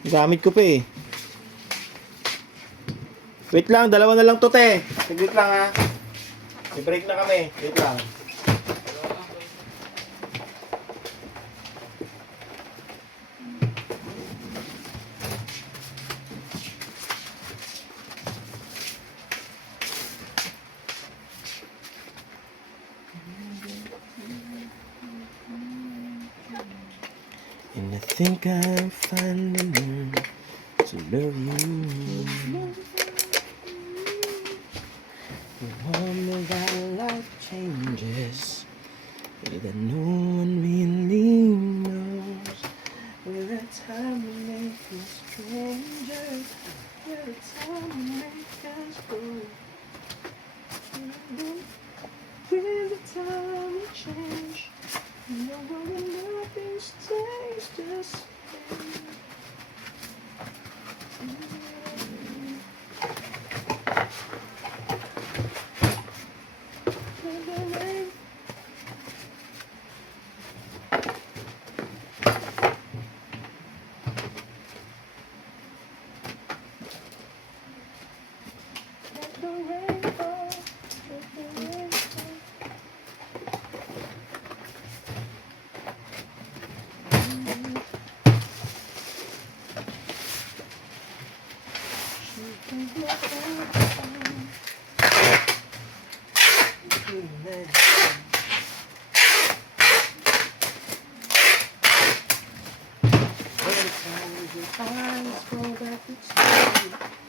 Gamit ko pa eh. Wait lang, dalawa na lang to, te. Saglit lang ha. May break na kami. Wait lang. And I think I'm finally learned to love you. The one that life changes, that no one really knows. Where the time will make us strangers, where the time will make us grow. Where the time will change, no one nothing stays the same. Eyes go back to